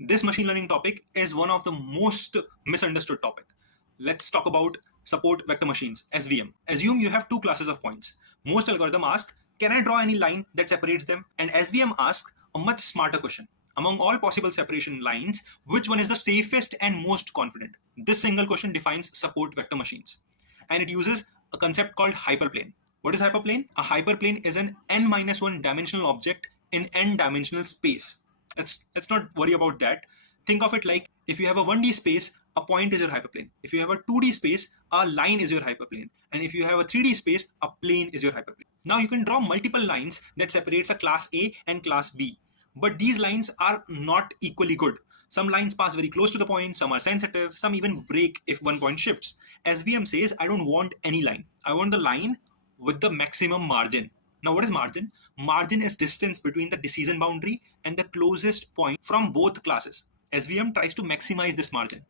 This machine learning topic is one of the most misunderstood topic. Let's talk about support vector machines, SVM. Assume you have two classes of points. Most algorithm ask, can I draw any line that separates them? And SVM asks a much smarter question. Among all possible separation lines, which one is the safest and most confident? This single question defines support vector machines. And it uses a concept called hyperplane. What is hyperplane? A hyperplane is an n-1 dimensional object in n-dimensional space. Let's not worry about that. Think of it like if you have a 1D space, a point is your hyperplane. If you have a 2D space, a line is your hyperplane. And if you have a 3D space, a plane is your hyperplane. Now you can draw multiple lines that separates a class A and class B. But these lines are not equally good. Some lines pass very close to the point, some are sensitive, some even break if one point shifts. SVM says, I don't want any line. I want the line with the maximum margin. Now, what is margin? Margin is distance between the decision boundary and the closest point from both classes. SVM tries to maximize this margin.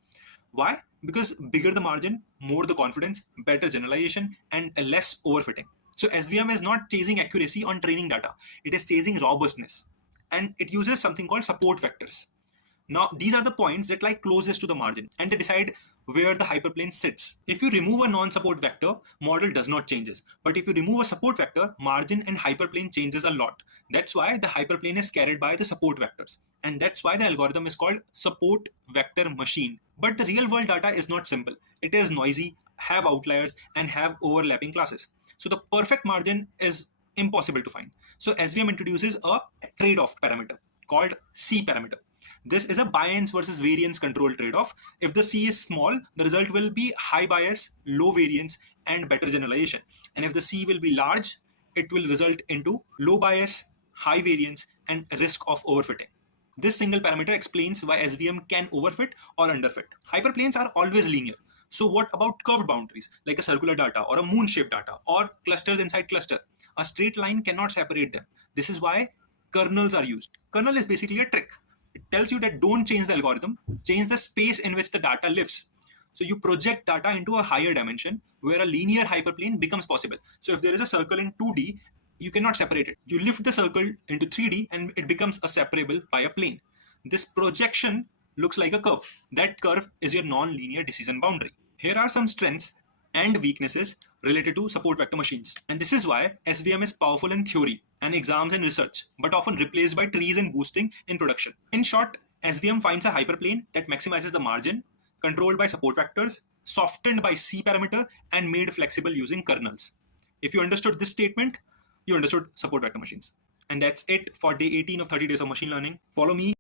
Why? Because bigger the margin, more the confidence, better generalization, and less overfitting. So SVM is not chasing accuracy on training data. It is chasing robustness. And it uses something called support vectors. Now, these are the points that lie closest to the margin, and they decide where the hyperplane sits. If you remove a non-support vector, model does not changes. But if you remove a support vector, margin and hyperplane changes a lot. That's why the hyperplane is carried by the support vectors. And that's why the algorithm is called support vector machine. But the real world data is not simple. It is noisy, have outliers, and have overlapping classes. So the perfect margin is impossible to find. So SVM introduces a trade-off parameter called C parameter. This is a bias versus variance control trade-off. If the C is small, the result will be high bias, low variance, and better generalization. And if the C will be large, it will result into low bias, high variance, and risk of overfitting. This single parameter explains why SVM can overfit or underfit. Hyperplanes are always linear. So what about curved boundaries, like a circular data or a moon-shaped data or clusters inside cluster? A straight line cannot separate them. This is why kernels are used. Kernel is basically a trick. It tells you that don't change the algorithm, change the space in which the data lives. So you project data into a higher dimension where a linear hyperplane becomes possible. So if there is a circle in 2D, you cannot separate it. You lift the circle into 3D and it becomes a separable by a plane. This projection looks like a curve. That curve is your non-linear decision boundary. Here are some strengths and weaknesses related to support vector machines. And this is why SVM is powerful in theory and exams and research, but often replaced by trees and boosting in production. In short, SVM finds a hyperplane that maximizes the margin, controlled by support vectors, softened by C parameter, and made flexible using kernels. If you understood this statement, you understood support vector machines. And that's it for day 18 of 30 days of machine learning. Follow me